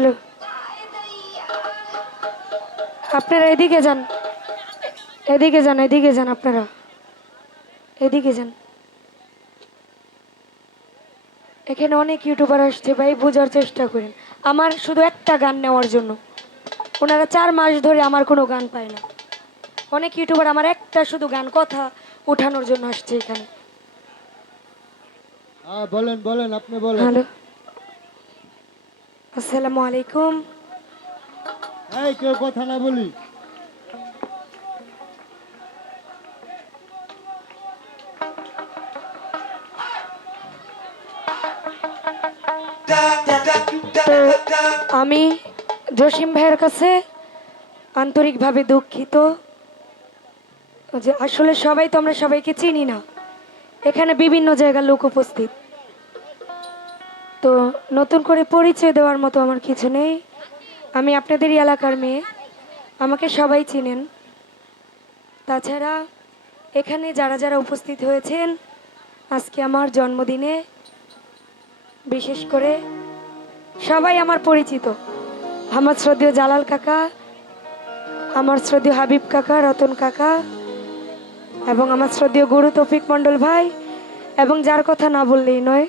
Hello আপনারা এদিকে যান। এদিকে যান এদিকে যান আপনারা। এদিকে যান। এখানে অনেক ইউটিউবার আসছে ভাই বোঝার চেষ্টা করেন। আমার শুধু একটা গান নেওয়ার জন্য। ওনারা চার মাস ধরে আমার কোনো গান পায় না। অনেক ইউটিউবার আমার একটা শুধু গান কথা ওঠানোর জন্য আসছে এখানে। বলেন বলেন আপনি বলেন। হ্যালো। আসসালামু আলাইকুম এই কেউ কথা না বলি। আমি জসিম ভাইয়ের কাছে আন্তরিকভাবে দুঃখিত যে আসলে সবাই তো আমরা সবাইকে চিনি না। এখানে বিভিন্ন জায়গার লোক উপস্থিত। তো নতুন করে পরিচয় দেওয়ার মতো আমার কিছু নেই। আমি আপনাদেরই এলাকার মেয়ে। আমাকে সবাই চিনেন। তাছাড়া এখানে যারা যারা উপস্থিত হয়েছেন, আজকে আমার জন্মদিনে বিশেষ করে সবাই আমার পরিচিত। আমার শ্রদ্ধেয় জালাল কাকা, আমার শ্রদ্ধেয় হাবিব কাকা, রতন কাকা, এবং আমার শ্রদ্ধেয় গুরু তফিক মণ্ডল ভাই, এবং যার কথা না বললেই নয়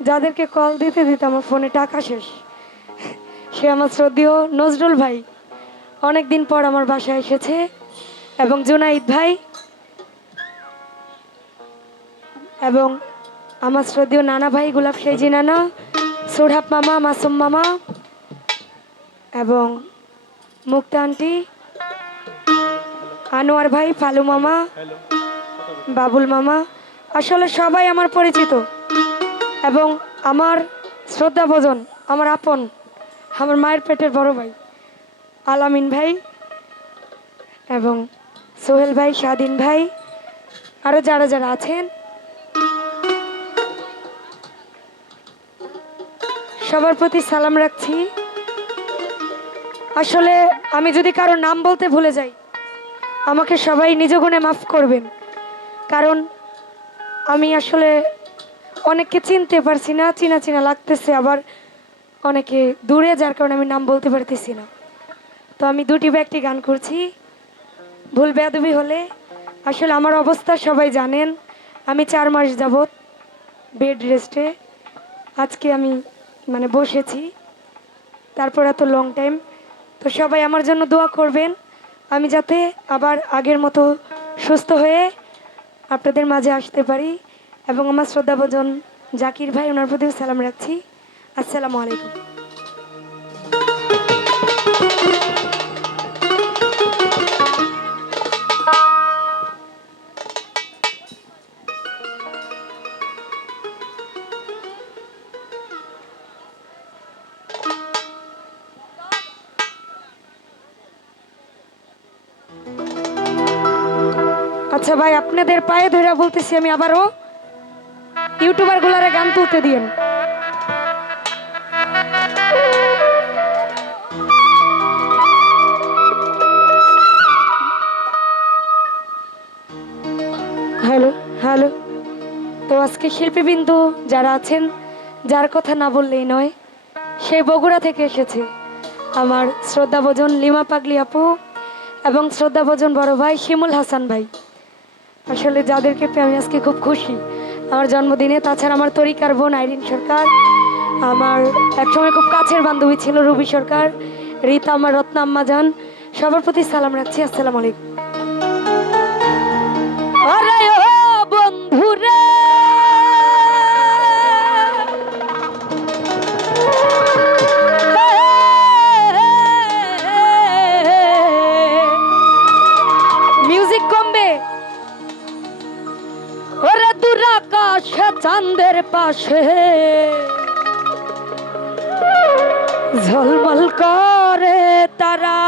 যাদেরকে কল দিতে দিতে আমার ফোনে টাকা শেষ। সে আমার শ্রদ্ধেয় নজরুল ভাই। অনেক দিন পর আমার বাসায় এসেছে এবং জুনাইদ ভাই এবং আমার শ্রদ্ধেয় নানা ভাই গোলাপ সেজি নানা সোঢাপ মামা মাসুম মামা এবং মুক্তা আন্টি আনোয়ার ভাই ফালু মামা বাবুল মামা। আসলে সবাই আমার পরিচিত। এবং আমার শ্রদ্ধা ভোজন আমার আপন, আমার মায়ের পেটের বড় ভাই, আলামিন ভাই এবং সোহেল ভাই, স্বাধীন ভাই আরও যারা যারা আছেন। সবার প্রতি সালাম রাখছি। আসলে আমি যদি কারও নাম বলতে ভুলে যাই, আমাকে সবাই নিজ গুণে মাফ করবেন। কারণ আমি আসলে অনেককে চিনতে পারছি না, চিনা চিনা লাগতেছে, আবার অনেকে দূরে, যার কারণে আমি নাম বলতে পারতেছি না। তো আমি দুটি বা একটি গান করছি। ভুল বেয়াদবি হলে, আসলে আমার অবস্থা সবাই জানেন। আমি চার মাস যাবৎ বেড রেস্টে, আজকে আমি মানে বসেছি। তারপর এত লং টাইম তো সবাই আমার জন্য দোয়া করবেন। আমি যাতে আবার আগের মতো সুস্থ হয়ে আপনাদের মাঝে আসতে পারি। এবং আমার শ্রদ্ধাভোজন জাকির ভাই, ওনার প্রতিও সালাম রাখছি। আসসালামু আলাইকুম। আচ্ছা ভাই, আপনাদের পায়ে ধরে বলতেছি আমি আবারও। ইউটিউবার গুলারে গান তুলতে দিয়েন। Hello hello. তো আজকে শিল্পীবিন্দু যারা আছেন, যার কথা না বললেই নয় সেই বগুড়া থেকে এসেছে। আমার শ্রদ্ধাভোজন লিমা পাগলি আপু এবং শ্রদ্ধাভোজন বড় ভাই শিমুল হাসান ভাই। আসলে যাদেরকে পেয়ে আমি আজকে খুব খুশি আমার জন্মদিনে, তাছাড়া আমার তরিকার বোন আইরিন সরকার, আমার একসময় খুব কাছের বান্ধবী ছিল রবি সরকার, রীতা আমার রত্না আম্মা যান সবার প্রতি সালাম রাখছি, আসসালামু আলাইকুম। চাঁদের পাশে। ঝলমল করে তারা।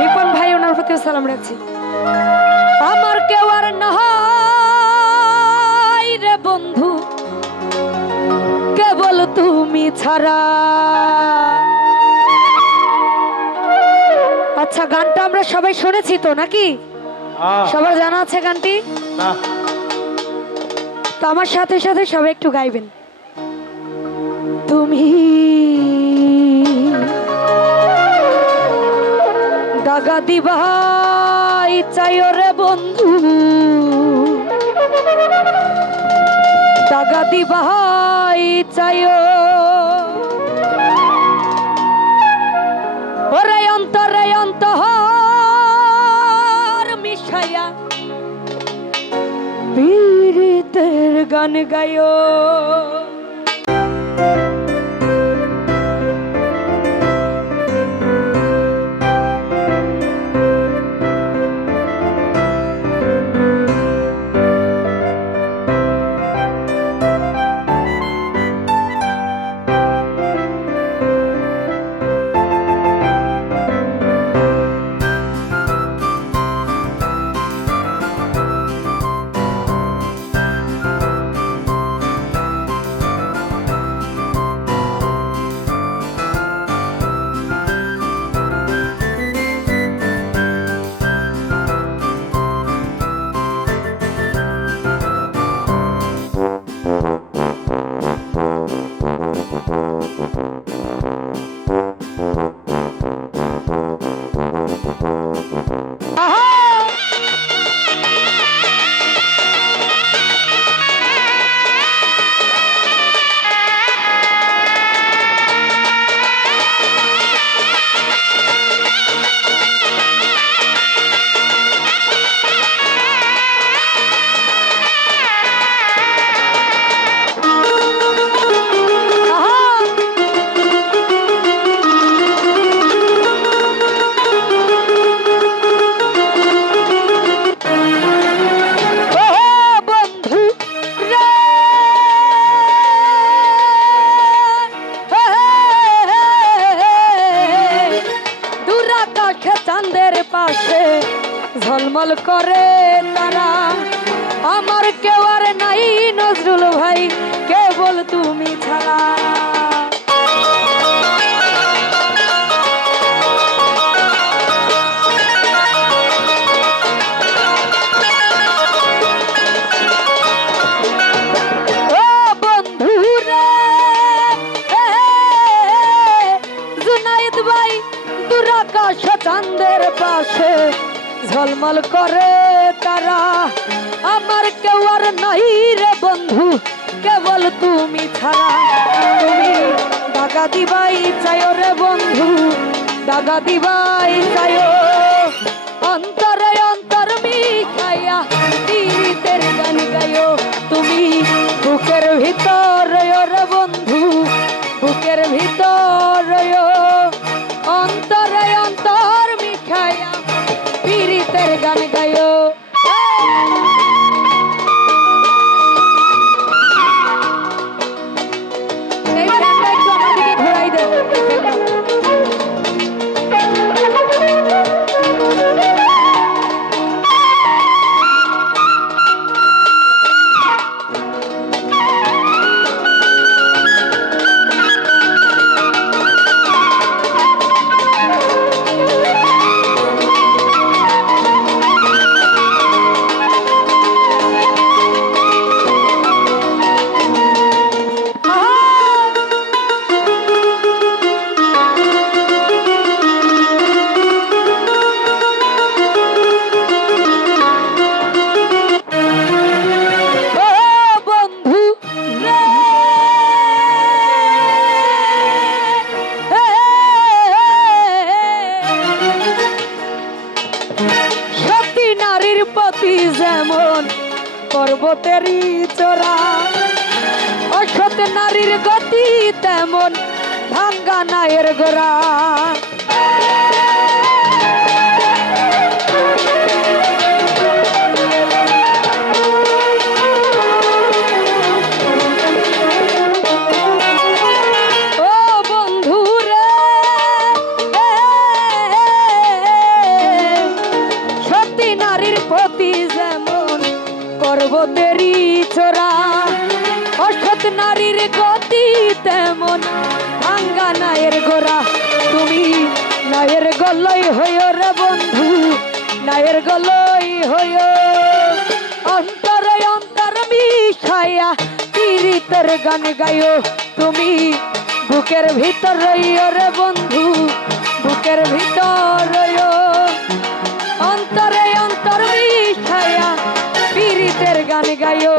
রিপন ভাই, ওনার প্রতিও সালাম রাখছি। আমার কেউ আর নাই রে বন্ধু, কেবল তুমি ছাড়া। আচ্ছা গানটা আমরা সবাই শুনেছি তো নাকি? সবার জানা আছে গানটি? তো আমার সাথে সাথে সবাই একটু গাইবেন। তুমি দাগা দিবাই চাইও রে বন্ধু। দাগা দিবাই চাইও গায়ো আকাশে পাশে ঝলমল করে তারা। আমার কেউ আর নাই নজরুল ভাই কেবল তুমি ছাড়া। চাঁদের পাশে ঝলমল করে তারা। আমার কেউ আর নাই রে বন্ধু, কেবল তুমি ছাড়া। তুমি দাগা দিবাই চাইও রে বন্ধু, দাগা দিবাই চাইও অন্তরে অন্তর মিখাইয়া তীরিতের গান গাইও তুমি বুকের ভিতর ভাঙ্গা গোড়া। পর্বতেরই চোরা অসৎ নারীর গতি তেমন নায়ের গলই হইও রে বন্ধু, নায়ের গলই হইও। অন্তরে অন্তর মিশাইয়া পীড়িতের গান গাইও তুমি। বুকের ভিতর রইও রে বন্ধু, বুকের ভিতর রইও। অন্তরে অন্তর মিশাইয়া পীড়িতের গান গাইও।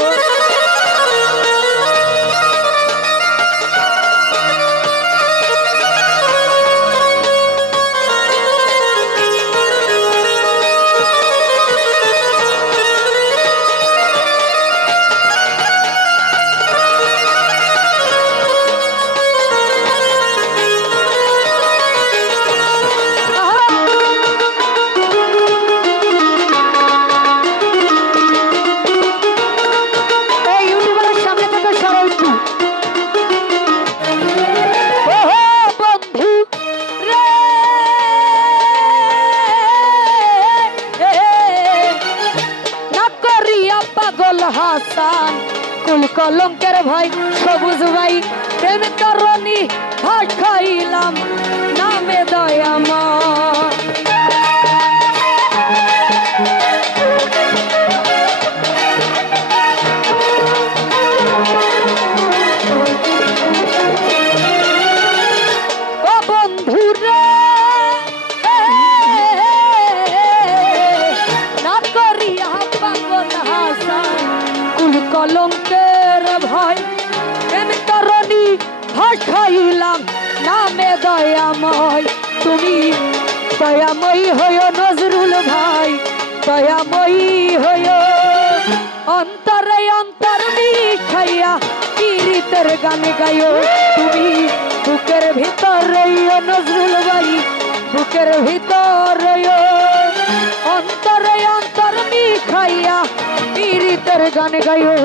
নামে দয়াময়, তুমি দয়াময়ী হইও নজরুল ভাই, দয়াময়ী হইও। অন্তরে অন্তর মিঠাইয়া পীড়িতের গান গাইও। তুমি বুকের ভিতর রইও নজরুল ভাই, বুকের ভিতর রইও। অন্তরে অন্তর মিঠাইয়া পীড়িতের গান গাইও।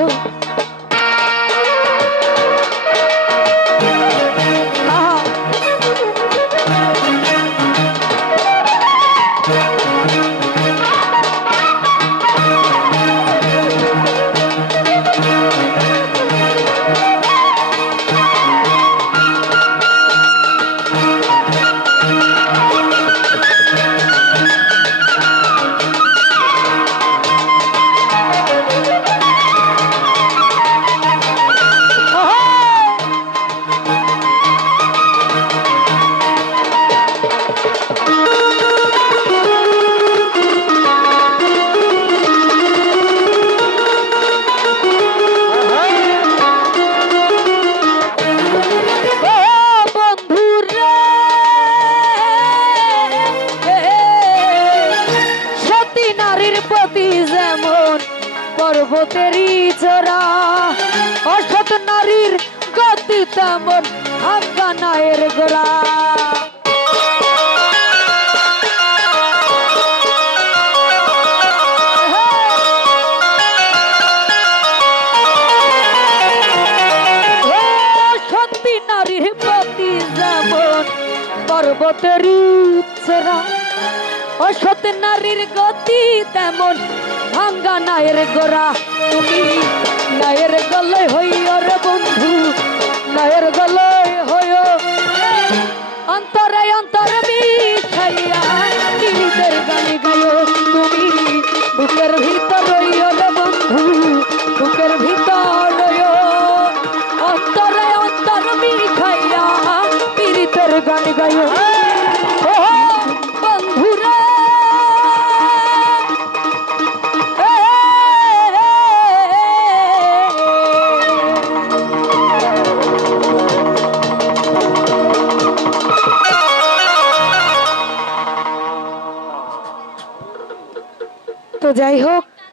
প্রতি যেমন পর্বতেরই চোরা অসৎ নারীর গতি তেমন আফগানায়ের গোড়া। ও নারীর গতি তেমন ভাঙ্গা নায়ের গোড়া। তুমি নায়ের গলে হইও রে বন্ধু, নায়ের গলে হইও অন্তরে অন্তর মিশাইয়া দিলদের গানে গাইও তুমি বুকের ভিতর বন্ধু, বুকের ভিতর যাই হোক